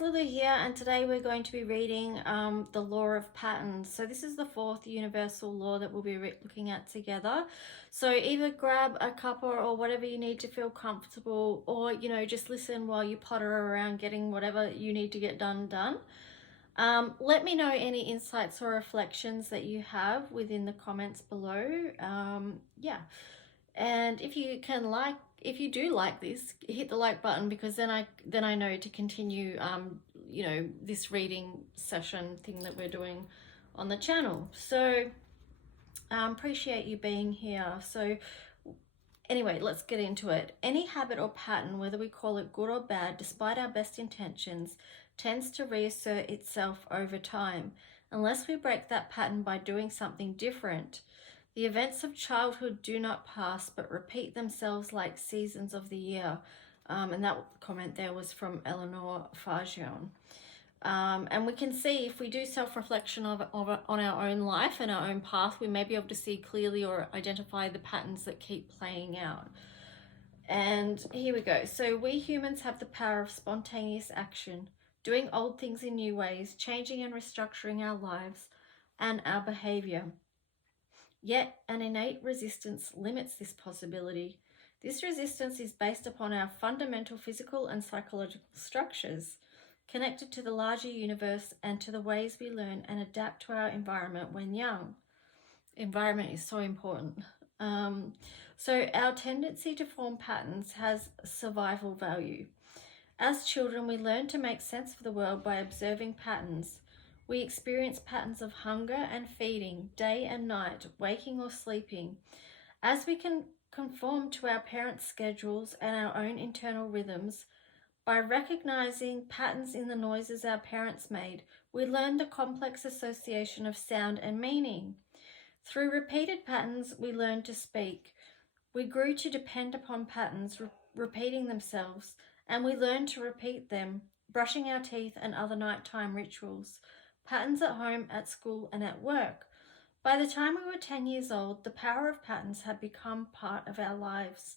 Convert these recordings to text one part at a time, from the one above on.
guys, Lulu here, and today we're going to be reading the Law of Patterns. So this is the fourth universal law that we'll be looking at together. So either grab a cuppa or whatever you need to feel comfortable, or just listen while you potter around getting whatever you need to get done. Let me know any insights or reflections that you have within the comments below. And if you do like this, hit the like button, because then I know to continue this reading session thing that we're doing on the channel. So appreciate you being here. So anyway, let's get into it. Any habit or pattern, whether we call it good or bad, despite our best intentions, tends to reassert itself over time unless we break that pattern by doing something different. The events of childhood do not pass, but repeat themselves like seasons of the year. And that comment there was from Eleanor Fagion. And we can see, if we do self-reflection on our own life and our own path, we may be able to see clearly or identify the patterns that keep playing out. And here we go. So we humans have the power of spontaneous action, doing old things in new ways, changing and restructuring our lives and our behavior. Yet an innate resistance limits this possibility. This resistance is based upon our fundamental physical and psychological structures, connected to the larger universe and to the ways we learn and adapt to our environment when young. Environment is so important. So our tendency to form patterns has survival value. As children, we learn to make sense of the world by observing patterns. We experience patterns of hunger and feeding, day and night, waking or sleeping. As we can conform to our parents' schedules and our own internal rhythms, by recognizing patterns in the noises our parents made, we learn the complex association of sound and meaning. Through repeated patterns, we learn to speak. We grew to depend upon patterns repeating themselves, and we learn to repeat them, brushing our teeth and other nighttime rituals. Patterns at home, at school, and at work. By the time we were 10 years old, the power of patterns had become part of our lives.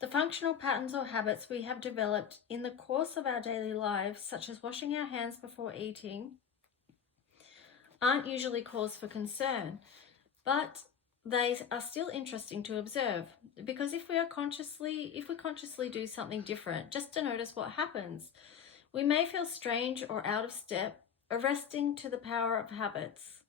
The functional patterns or habits we have developed in the course of our daily lives, such as washing our hands before eating, aren't usually cause for concern, but they are still interesting to observe, because if we consciously do something different just to notice what happens, we may feel strange or out of step, arresting to the power of habits.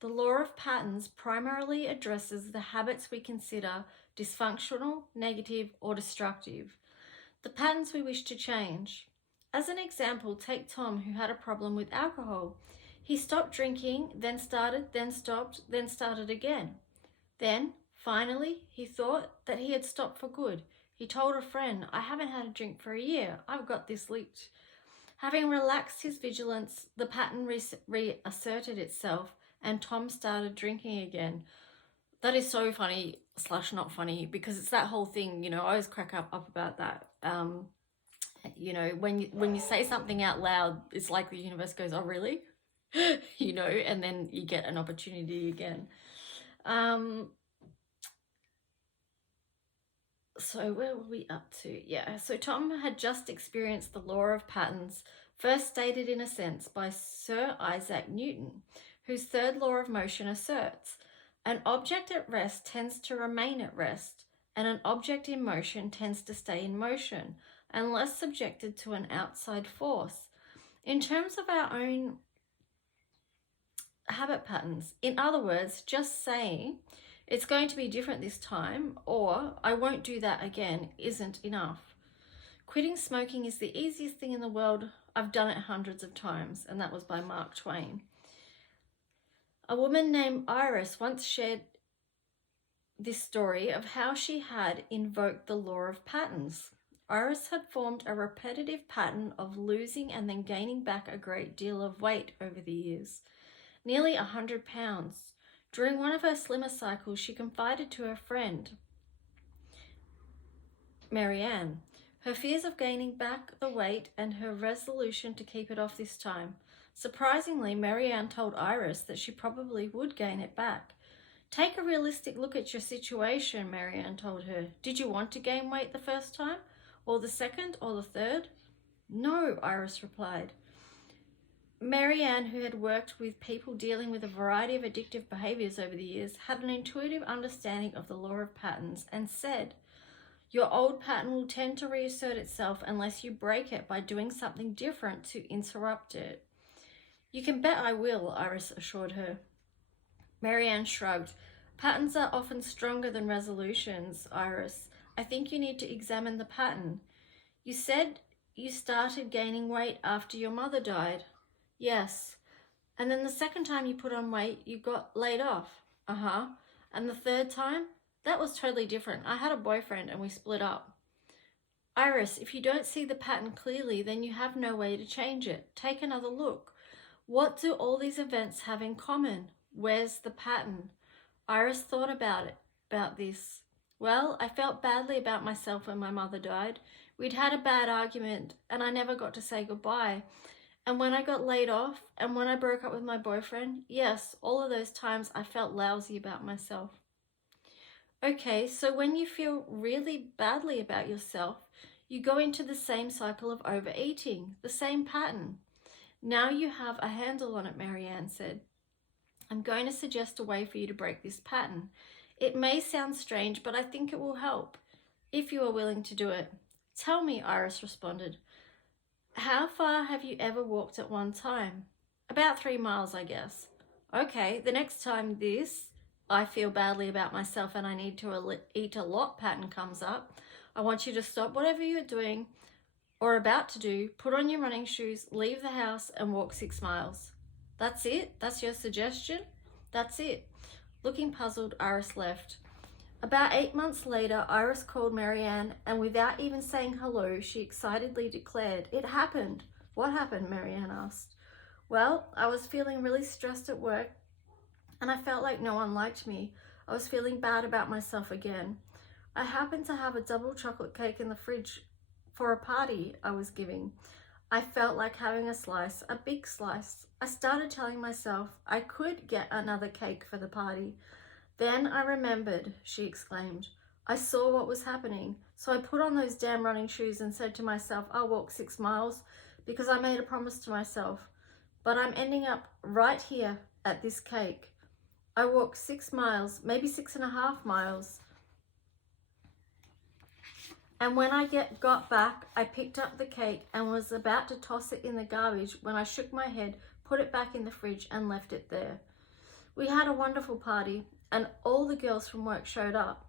The law of patterns primarily addresses the habits we consider dysfunctional, negative, or destructive, the patterns we wish to change. As an example, take Tom, who had a problem with alcohol. He stopped drinking, then started, then stopped, then started again. Then, finally, he thought that he had stopped for good. He told a friend, "I haven't had a drink for a year. I've got this licked." Having relaxed his vigilance, the pattern reasserted itself, and Tom started drinking again. That is so funny / not funny, because it's that whole thing, I always crack up about that. When you say something out loud, it's like the universe goes, "Oh, really?" And then you get an opportunity again. So where were we up to? Yeah, so Tom had just experienced the law of patterns, first stated in a sense by Sir Isaac Newton, whose third law of motion asserts, an object at rest tends to remain at rest, and an object in motion tends to stay in motion, unless subjected to an outside force. In terms of our own habit patterns, in other words, just saying, "It's going to be different this time," or "I won't do that again," isn't enough. Quitting smoking is the easiest thing in the world. I've done it hundreds of times, and that was by Mark Twain. A woman named Iris once shared this story of how she had invoked the law of patterns. Iris had formed a repetitive pattern of losing and then gaining back a great deal of weight over the years, nearly 100 pounds. During one of her slimmer cycles, she confided to her friend, Marianne, her fears of gaining back the weight and her resolution to keep it off this time. Surprisingly, Marianne told Iris that she probably would gain it back. "Take a realistic look at your situation," Marianne told her. "Did you want to gain weight the first time, or the second, or the third?" "No," Iris replied. Marianne, who had worked with people dealing with a variety of addictive behaviors over the years, had an intuitive understanding of the law of patterns and said, your old pattern will tend to reassert itself unless you break it by doing something different to interrupt it. You can bet I will, Iris assured her. Marianne shrugged. Patterns are often stronger than resolutions, Iris. I think you need to examine the pattern. You said you started gaining weight after your mother died. Yes. And then the second time you put on weight, you got laid off. Uh-huh. And the third time? That was totally different. I had a boyfriend and we split up. Iris, if you don't see the pattern clearly, then you have no way to change it. Take another look. What do all these events have in common? Where's the pattern? Iris thought about this. Well, I felt badly about myself when my mother died. We'd had a bad argument and I never got to say goodbye. And when I got laid off and when I broke up with my boyfriend, yes, all of those times I felt lousy about myself. Okay, so when you feel really badly about yourself, you go into the same cycle of overeating, the same pattern. Now you have a handle on it, Marianne said. I'm going to suggest a way for you to break this pattern. It may sound strange, but I think it will help, if you are willing to do it. Tell me, Iris responded. How far have you ever walked at one time? About 3 miles, I guess. Okay, the next time this, I feel badly about myself and I need to eat a lot pattern comes up, I want you to stop whatever you're doing or about to do, put on your running shoes, leave the house and walk 6 miles. That's it? That's your suggestion? That's it. Looking puzzled, Iris left. About 8 months later, Iris called Marianne and without even saying hello, she excitedly declared, It happened. What happened? Marianne asked. Well, I was feeling really stressed at work and I felt like no one liked me. I was feeling bad about myself again. I happened to have a double chocolate cake in the fridge for a party I was giving. I felt like having a slice, a big slice. I started telling myself I could get another cake for the party. Then I remembered, she exclaimed. I saw what was happening, so I put on those damn running shoes and said to myself, I'll walk 6 miles because I made a promise to myself. But I'm ending up right here at this cake. I walked 6 miles, maybe 6.5 miles. And when I got back, I picked up the cake and was about to toss it in the garbage when I shook my head, put it back in the fridge and left it there. We had a wonderful party and all the girls from work showed up.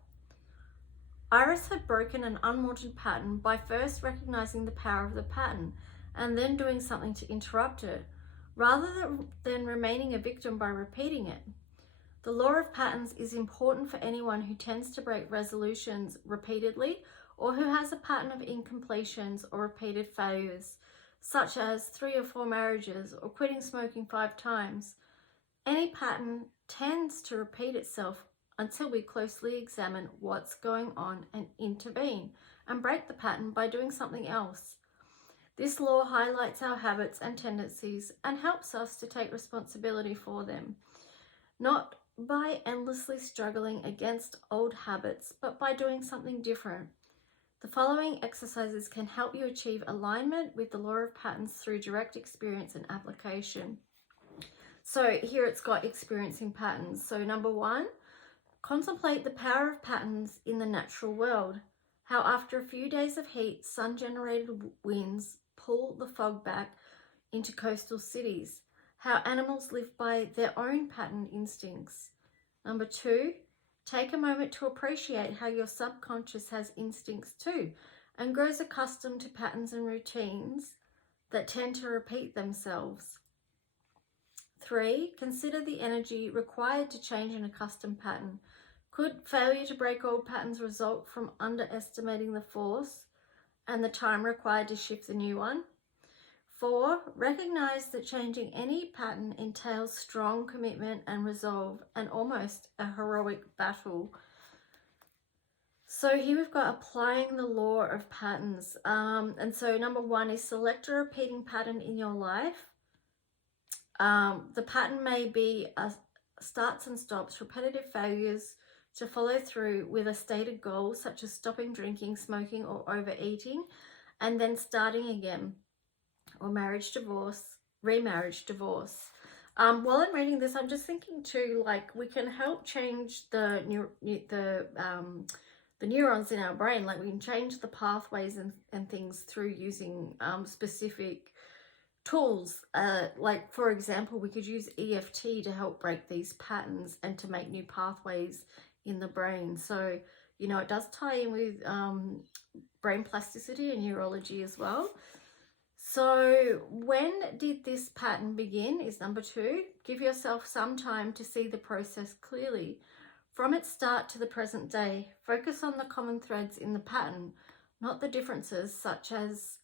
Iris had broken an unwanted pattern by first recognizing the power of the pattern and then doing something to interrupt it, rather than remaining a victim by repeating it. The law of patterns is important for anyone who tends to break resolutions repeatedly or who has a pattern of incompletions or repeated failures, such as 3 or 4 marriages or quitting smoking 5 times. Any pattern tends to repeat itself until we closely examine what's going on and intervene and break the pattern by doing something else. This law highlights our habits and tendencies and helps us to take responsibility for them, not by endlessly struggling against old habits, but by doing something different. The following exercises can help you achieve alignment with the law of patterns through direct experience and application. So here it's got experiencing patterns. So number 1, contemplate the power of patterns in the natural world. How after a few days of heat, sun-generated winds pull the fog back into coastal cities. How animals live by their own pattern instincts. Number 2, take a moment to appreciate how your subconscious has instincts too and grows accustomed to patterns and routines that tend to repeat themselves. 3, consider the energy required to change an accustomed pattern. Could failure to break old patterns result from underestimating the force and the time required to shift the new one? 4, recognize that changing any pattern entails strong commitment and resolve and almost a heroic battle. So here we've got applying the law of patterns. And so number 1 is select a repeating pattern in your life. The pattern may be starts and stops, repetitive failures to follow through with a stated goal, such as stopping drinking, smoking, or overeating, and then starting again, or marriage, divorce, remarriage, divorce. While I'm reading this, I'm just thinking too, like we can help change the neurons in our brain. Like we can change the pathways and things through using specific tools. Like for example, we could use EFT to help break these patterns and to make new pathways in the brain. So, you know, it does tie in with brain plasticity and neurology as well. So when did this pattern begin is number 2. Give yourself some time to see the process clearly. From its start to the present day, focus on the common threads in the pattern, not the differences, such as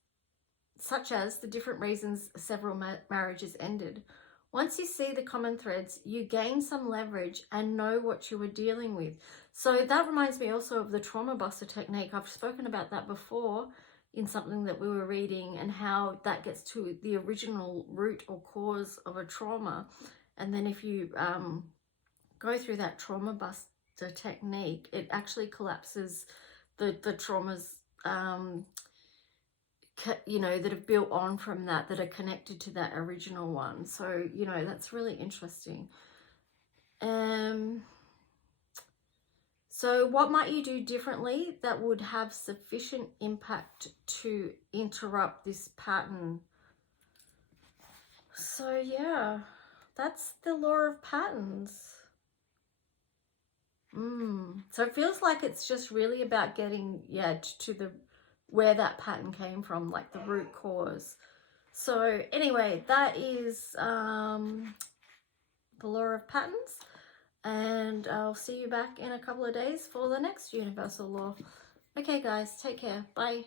the different reasons several marriages ended. Once you see the common threads, you gain some leverage and know what you were dealing with. So that reminds me also of the trauma buster technique. I've spoken about that before in something that we were reading, and how that gets to the original root or cause of a trauma. And then if you go through that trauma buster technique, it actually collapses the traumas you know, that have built on from that are connected to that original one. So, you know, that's really interesting. So what might you do differently that would have sufficient impact to interrupt this pattern? So yeah, that's the law of patterns. So it feels like it's just really about getting, yeah, to the where that pattern came from, like the root cause. So anyway, that is the law of patterns, and I'll see you back in a couple of days for the next universal law. Okay guys, take care. Bye.